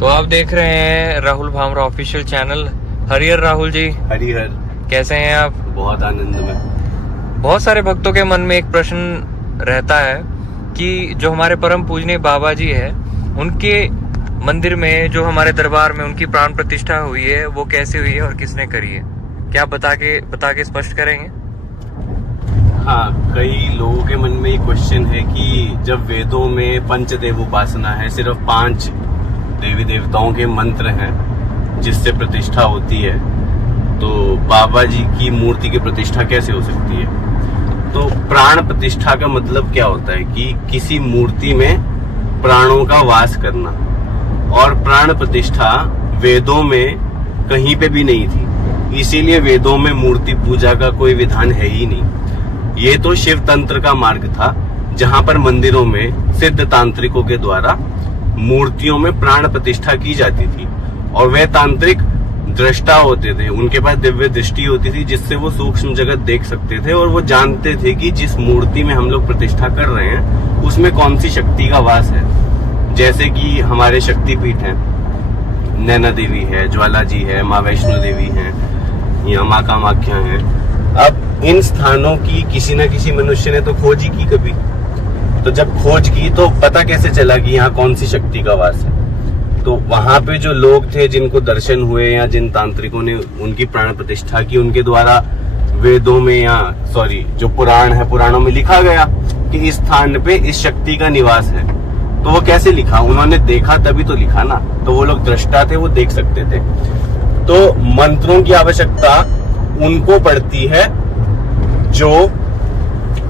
तो आप देख रहे हैं राहुल भामरा ऑफिशियल चैनल। हरिहर राहुल जी, हरिहर, कैसे हैं आप? बहुत आनंद में। बहुत सारे भक्तों के मन में एक प्रश्न रहता है कि जो हमारे परम पूजनीय बाबा जी है, उनके मंदिर में, जो हमारे दरबार में उनकी प्राण प्रतिष्ठा हुई है, वो कैसे हुई है और किसने करी है? क्या बता के स्पष्ट करेंगे? हाँ, कई लोगों के मन में ये क्वेश्चन है कि जब वेदों में पंचदेव उपासना है, सिर्फ 5 देवी देवताओं के मंत्र हैं जिससे प्रतिष्ठा होती है, तो बाबा जी की मूर्ति की प्रतिष्ठा कैसे हो सकती है? तो प्राण प्रतिष्ठा का मतलब क्या होता है कि किसी मूर्ति में प्राणों का वास करना, और प्राण प्रतिष्ठा वेदों में कहीं पे भी नहीं थी, इसीलिए वेदों में मूर्ति पूजा का कोई विधान है ही नहीं। ये तो शिव तंत्र का मार्ग था, जहां पर मंदिरों में सिद्ध तांत्रिकों के द्वारा मूर्तियों में प्राण प्रतिष्ठा की जाती थी, और वे तांत्रिक दृष्टा होते थे, उनके पास दिव्य दृष्टि होती थी जिससे वो सूक्ष्म जगत देख सकते थे, और वो जानते थे कि जिस मूर्ति में हम लोग प्रतिष्ठा कर रहे हैं उसमें कौन सी शक्ति का वास है। जैसे कि हमारे शक्तिपीठ हैं, नैना देवी है, ज्वाला जी है, माँ वैष्णो देवी है, या माँ कामाख्या है। अब इन स्थानों की किसी न किसी मनुष्य ने तो खोज ही की कभी, तो जब खोज की तो पता कैसे चला कि यहाँ कौन सी शक्ति का वास है? तो वहां पे जो लोग थे जिनको दर्शन हुए, या जिन तांत्रिकों ने उनकी प्राण प्रतिष्ठा की, उनके द्वारा वेदों में, या जो पुराण है, पुराणों में लिखा गया कि इस स्थान पे इस शक्ति का निवास है। तो वो कैसे लिखा? उन्होंने देखा तभी तो लिखा ना, तो वो लोग दृष्टा थे, वो देख सकते थे। तो मंत्रों की आवश्यकता उनको पड़ती है जो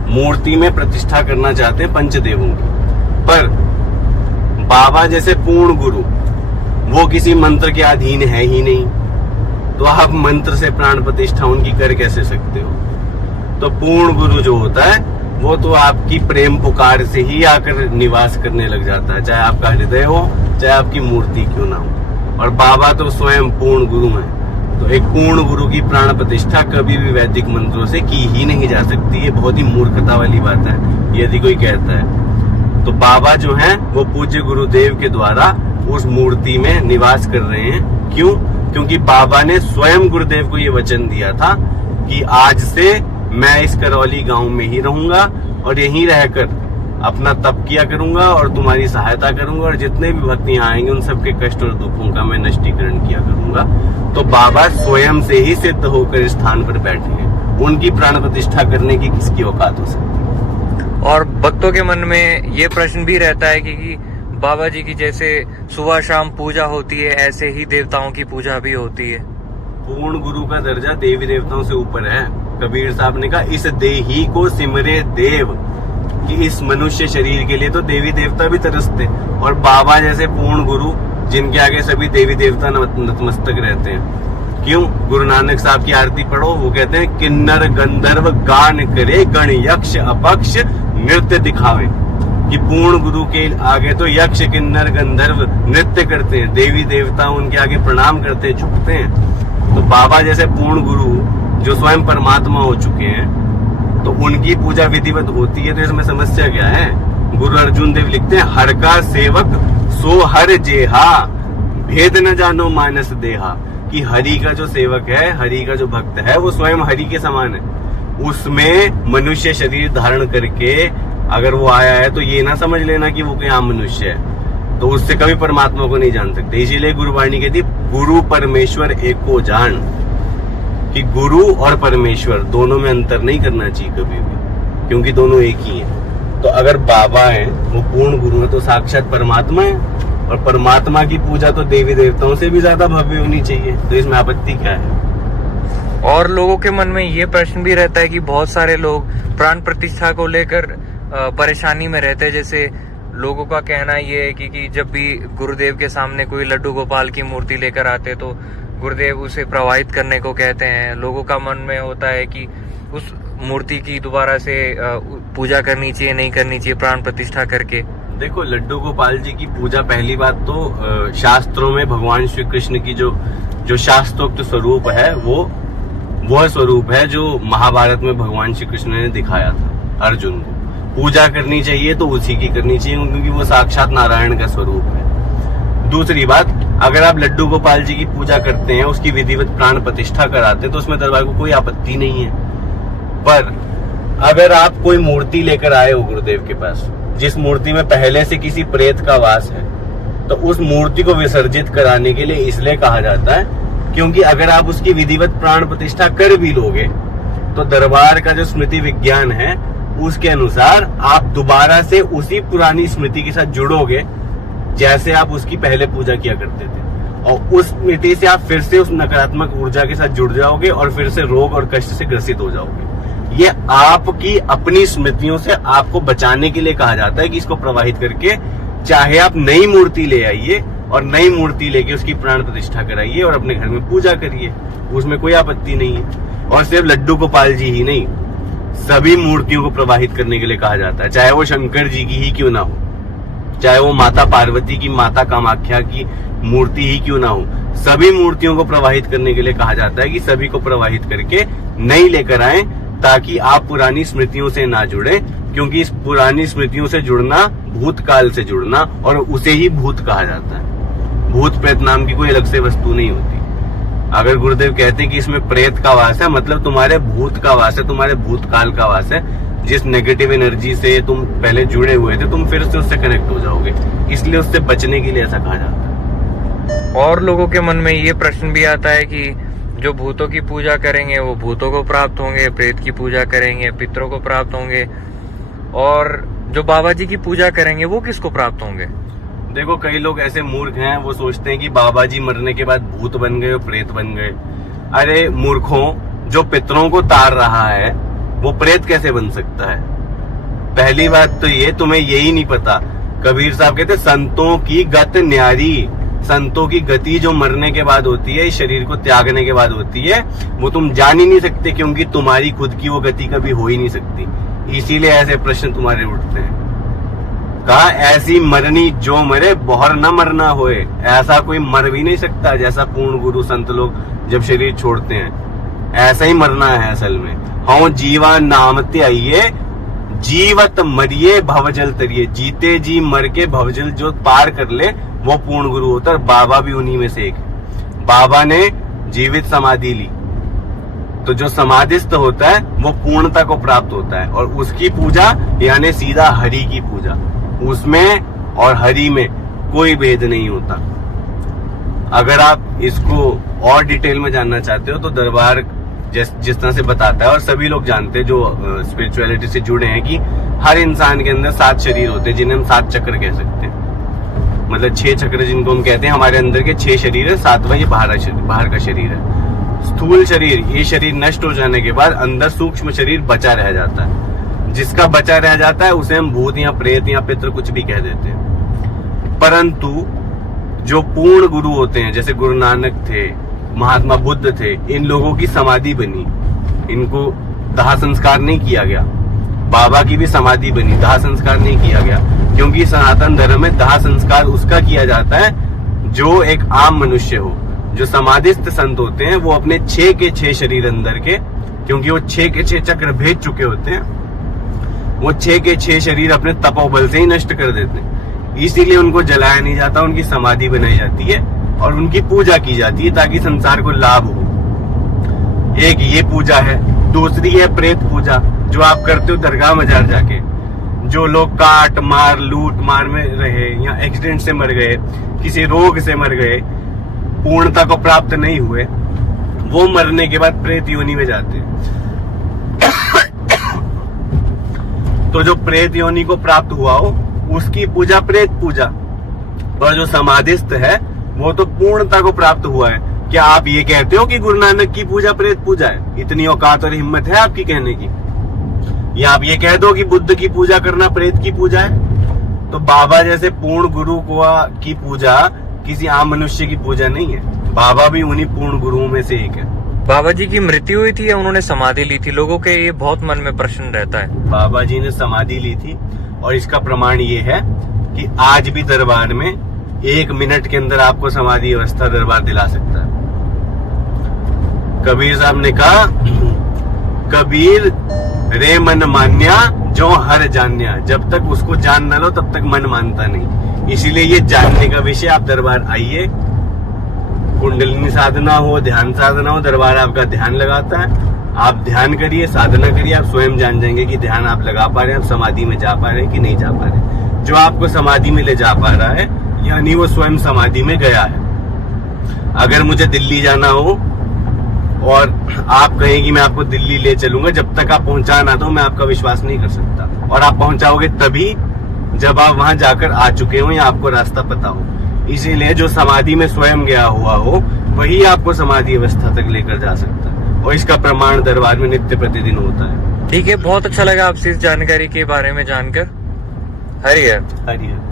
मूर्ति में प्रतिष्ठा करना चाहते हैं पंचदेवों की। पर बाबा जैसे पूर्ण गुरु, वो किसी मंत्र के अधीन है ही नहीं, तो आप मंत्र से प्राण प्रतिष्ठा उनकी कर कैसे सकते हो? तो पूर्ण गुरु जो होता है वो तो आपकी प्रेम पुकार से ही आकर निवास करने लग जाता है, चाहे आपका हृदय हो, चाहे आपकी मूर्ति क्यों ना हो। और बाबा तो स्वयं पूर्ण गुरु हैं, तो एक पूर्ण गुरु की प्राण प्रतिष्ठा कभी भी वैदिक मंत्रों से की ही नहीं जा सकती। ये बहुत ही मूर्खता वाली बात है यदि कोई कहता है। तो बाबा जो हैं वो पूज्य गुरुदेव के द्वारा उस मूर्ति में निवास कर रहे हैं। क्यों? क्योंकि बाबा ने स्वयं गुरुदेव को ये वचन दिया था कि आज से मैं इस करौली गांव में ही रहूंगा, और यहीं रहकर अपना तप किया करूंगा, और तुम्हारी सहायता करूंगा, और जितने भी भक्त यहाँ आएंगे उन सबके कष्ट और दुखों का मैं नष्टीकरण किया करूंगा। तो बाबा स्वयं से ही सिद्ध होकर इस स्थान पर बैठे हैं, उनकी प्राण प्रतिष्ठा करने की किसकी औकात हो सकती है? और भक्तों के मन में ये प्रश्न भी रहता है कि बाबा जी की जैसे सुबह शाम पूजा होती है, ऐसे ही देवताओं की पूजा भी होती है। पूर्ण गुरु का दर्जा देवी देवताओं से ऊपर है। कबीर साहब ने कहा, इस देही को सिमरे देव, कि इस मनुष्य शरीर के लिए तो देवी देवता भी तरसते, और बाबा जैसे पूर्ण गुरु जिनके आगे सभी देवी देवता नतमस्तक रहते हैं। क्यों? गुरु नानक साहब की आरती पढ़ो, वो कहते हैं, किन्नर गंधर्व गान करे, गण यक्ष अपक्ष नृत्य दिखावे। कि पूर्ण गुरु के आगे तो यक्ष किन्नर गंधर्व नृत्य करते हैं, देवी देवता उनके आगे प्रणाम करते, झुकते हैं। तो बाबा जैसे पूर्ण गुरु जो स्वयं परमात्मा हो चुके हैं, तो उनकी पूजा विधिवत होती है। तो इसमें समस्या क्या है? गुरु अर्जुन देव लिखते हैं, हर का सेवक सो हर जेहा, भेद न जानो मानस देहा। कि हरि का जो सेवक है, हरि का जो भक्त है, वो स्वयं हरि के समान है। उसमें मनुष्य शरीर धारण करके अगर वो आया है, तो ये ना समझ लेना कि वो कोई आम मनुष्य है, तो उससे कभी परमात्मा को नहीं जान सकते। इसीलिए गुरुवाणी कहती, गुरु परमेश्वर एको जान, कि गुरु और परमेश्वर दोनों में अंतर नहीं करना चाहिए कभी भी, क्योंकि दोनों एक ही हैं। तो अगर बाबा हैं, वो पूर्ण गुरु है, तो साक्षात परमात्मा है, और परमात्मा की पूजा तो देवी देवताओं से भी ज्यादा भव्य होनी चाहिए। तो इसमें आपत्ति क्या है? और लोगों के मन में ये प्रश्न भी रहता है कि बहुत सारे लोग प्राण प्रतिष्ठा को लेकर परेशानी में रहते हैं। जैसे लोगों का कहना ये है कि जब भी गुरुदेव के सामने कोई लड्डू गोपाल की मूर्ति लेकर आते, तो गुरुदेव उसे प्रवाहित करने को कहते हैं। लोगों का मन में होता है कि उस मूर्ति की दोबारा से पूजा करनी चाहिए, नहीं करनी चाहिए प्राण प्रतिष्ठा करके। देखो, लड्डू गोपाल जी की पूजा, पहली बात तो शास्त्रों में भगवान श्री कृष्ण की जो शास्त्रोक्त स्वरूप है, वो स्वरूप है जो महाभारत में भगवान श्री कृष्ण ने दिखाया था अर्जुन को। पूजा करनी चाहिए तो उसी की करनी चाहिए, क्योंकि वो साक्षात नारायण का स्वरूप है। दूसरी बात, अगर आप लड्डू गोपाल जी की पूजा करते हैं, उसकी विधिवत प्राण प्रतिष्ठा कराते हैं, तो उसमें दरबार को कोई आपत्ति नहीं है। पर अगर आप कोई मूर्ति लेकर आए हो गुरुदेव के पास, जिस मूर्ति में पहले से किसी प्रेत का वास है, तो उस मूर्ति को विसर्जित कराने के लिए इसलिए कहा जाता है क्योंकि अगर आप उसकी विधिवत प्राण प्रतिष्ठा कर भी लोगे तो दरबार का जो स्मृति विज्ञान है उसके अनुसार आप दोबारा से उसी पुरानी स्मृति के साथ जुड़ोगे जैसे आप उसकी पहले पूजा किया करते थे, और उस स्मृति से आप फिर से उस नकारात्मक ऊर्जा के साथ जुड़ जाओगे और फिर से रोग और कष्ट से ग्रसित हो जाओगे। ये आपकी अपनी स्मृतियों से आपको बचाने के लिए कहा जाता है कि इसको प्रवाहित करके चाहे आप नई मूर्ति ले आइए और नई मूर्ति लेके उसकी प्राण प्रतिष्ठा कराइए और अपने घर में पूजा करिए, उसमें कोई आपत्ति नहीं है। और सिर्फ लड्डू गोपाल जी ही नहीं, सभी मूर्तियों को प्रवाहित करने के लिए कहा जाता है, चाहे वो शंकर जी की ही क्यों ना हो, चाहे वो माता पार्वती की, माता कामाख्या की मूर्ति ही क्यों ना हो, सभी मूर्तियों को प्रवाहित करने के लिए कहा जाता है कि सभी को प्रवाहित करके नई लेकर आए ताकि आप पुरानी स्मृतियों से ना जुड़े, क्योंकि इस पुरानी स्मृतियों से जुड़ना भूतकाल से जुड़ना, और उसे ही भूत कहा जाता है। भूत प्रेत नाम की कोई अलग से वस्तु नहीं होती। अगर गुरुदेव कहते हैं कि इसमें प्रेत का वास है, मतलब तुम्हारे भूत का वास है, तुम्हारे भूतकाल का वास है, जिस नेगेटिव एनर्जी से तुम पहले जुड़े हुए थे तुम फिर से उससे कनेक्ट हो जाओगे, इसलिए उससे बचने के लिए ऐसा कहा जाता है। और लोगों के मन में ये प्रश्न भी आता है कि जो भूतों की पूजा करेंगे वो भूतों को प्राप्त होंगे, प्रेत की पूजा करेंगे पितरों को प्राप्त होंगे, और जो बाबा जी की पूजा करेंगे वो किसको प्राप्त होंगे। देखो, कई लोग ऐसे मूर्ख हैं, वो सोचते हैं कि बाबा जी मरने के बाद भूत बन गए और प्रेत बन गए। अरे मूर्खों, जो पितरों को तार रहा है वो प्रेत कैसे बन सकता है? पहली बात तो ये, तुम्हें यही नहीं पता। कबीर साहब कहते संतों की गत न्यारी, संतों की गति जो मरने के बाद होती है, इस शरीर को त्यागने के बाद होती है, वो तुम जान ही नहीं सकते, क्योंकि तुम्हारी खुद की वो गति कभी हो ही नहीं सकती। इसीलिए ऐसे प्रश्न तुम्हारे उठते हैं। कहा ऐसी मरनी जो मरे बहुर न मरना होए, ऐसा कोई मर भी नहीं सकता जैसा पूर्ण गुरु संत लोग जब शरीर छोड़ते हैं, ऐसा ही मरना है असल में। हाँ, जीवा नाम त्याइए, जीवत मरिए भवजल तरिए, जीते जी मर के भवजल जो पार कर ले वो पूर्ण गुरु होता है। बाबा भी उन्हीं में से एक। बाबा ने जीवित समाधि ली, तो जो समाधिस्थ होता है वो पूर्णता को प्राप्त होता है, और उसकी पूजा यानी सीधा हरि की पूजा, उसमें और हरि में कोई भेद नहीं होता। अगर आप इसको और डिटेल में जानना चाहते हो तो दरबार जिस तरह से बताता है, और सभी लोग जानते हैं जो स्पिरिचुअलिटी से जुड़े हैं, कि हर इंसान के अंदर 7 शरीर होते हैं, जिन्हें हम 7 चक्र कह सकते हैं। मतलब 6 चक्र जिनको हम कहते हैं, हमारे अंदर के 6 शरीर है, 7वां ये बाहर का शरीर है। स्थूल शरीर, ये शरीर नष्ट हो जाने के बाद अंदर सूक्ष्म शरीर बचा रह जाता है। जिसका बचा रह जाता है उसे हम भूत या प्रेत या पितृ कुछ भी कह देते हैं। परंतु जो पूर्ण गुरु होते हैं, जैसे गुरु नानक थे, महात्मा बुद्ध थे, इन लोगों की समाधि बनी, इनको दाह संस्कार नहीं किया गया। बाबा की भी समाधि बनी, दाह संस्कार नहीं किया गया, क्योंकि सनातन धर्म में दाह संस्कार उसका किया जाता है जो एक आम मनुष्य हो। जो समाधिस्थ संत होते हैं वो अपने 6 के 6 शरीर अंदर के, क्योंकि वो 6 के 6 चक्र भेज चुके होते हैं, वो 6 के 6 शरीर अपने तपोबल से ही नष्ट कर देते हैं। इसीलिए उनको जलाया नहीं जाता, उनकी समाधि बनाई जाती है और उनकी पूजा की जाती है ताकि संसार को लाभ हो। एक ये पूजा है। दूसरी है प्रेत पूजा, जो आप करते हो दरगाह मजार जाके। जो लोग काट मार लूट मार में रहे या एक्सीडेंट से मर गए, किसी रोग से मर गए, पूर्णता को प्राप्त नहीं हुए, वो मरने के बाद प्रेत योनि में जाते हैं। तो जो प्रेत योनि को प्राप्त हुआ हो उसकी पूजा प्रेत पूजा, और जो समाधिस्थ है वो तो पूर्णता को प्राप्त हुआ है। क्या आप ये कहते हो कि गुरु नानक की पूजा प्रेत पूजा है? इतनी औकात और हिम्मत है आपकी कहने की? या आप ये कह दो कि बुद्ध की पूजा करना प्रेत की पूजा है? तो बाबा जैसे पूर्ण गुरु की पूजा किसी आम मनुष्य की पूजा नहीं है। बाबा भी उन्हीं पूर्ण गुरुओं में से एक है। बाबा जी की मृत्यु हुई थी या उन्होंने समाधि ली थी? लोगों के ये बहुत मन में प्रश्न रहता है। बाबा जी ने समाधि ली थी, और इसका प्रमाण ये है कि आज भी दरबार में 1 मिनट के अंदर आपको समाधि अवस्था दरबार दिला सकता है। कबीर साहब ने कहा, कबीर रे मन मान्या जो हर जान्या, जब तक उसको जान न लो तब तक मन मानता नहीं। इसीलिए ये जानने का विषय, आप दरबार आइए, कुंडलिनी साधना हो, ध्यान साधना हो, दरबार आपका ध्यान लगाता है। आप ध्यान करिए, साधना करिए, आप स्वयं जान जाएंगे कि ध्यान आप लगा पा रहे हैं, आप समाधि में जा पा रहे हैं कि नहीं जा पा रहे। जो आपको समाधि में ले जा पा रहा है यानी वो स्वयं समाधि में गया है। अगर मुझे दिल्ली जाना हो और आप कहें कि मैं आपको दिल्ली ले चलूंगा, जब तक आप पहुंचा ना दो मैं आपका विश्वास नहीं कर सकता। और आप पहुंचाओगे तभी जब आप वहां जाकर आ चुके हो या आपको रास्ता पता हो। इसीलिए जो समाधि में स्वयं गया हुआ हो वही आपको समाधि अवस्था तक लेकर जा सकता है, और इसका प्रमाण दरबार में नित्य प्रतिदिन होता है। ठीक है, बहुत अच्छा लगा आपसे इस जानकारी के बारे में जानकर। हरिहर। हरिहर।